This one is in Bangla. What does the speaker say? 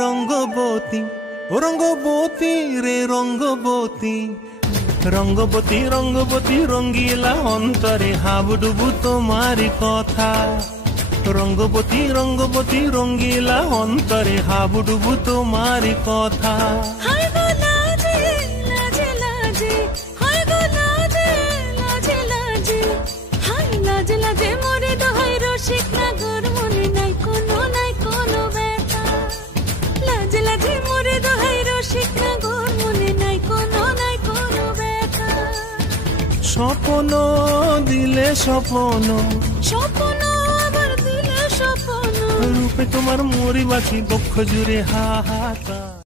রঙ্গবতী, ও রঙ্গবতী রে রঙ্গবতী, রঙ্গবতী রঙ্গবতী রঙ্গিলা অন্তরে হাবুডুবু তোমারি কথা। রঙ্গবতী রঙ্গবতী রঙ্গিলা অন্তরে হাবুডুবু তোমারি কথা। স্বপ্ন দিলে স্বপ্ন, স্বপ্ন আবার দিলে স্বপ্ন, রূপে তোমার মরি বাঁচি বক্ষ জুড়ে হাহাকার।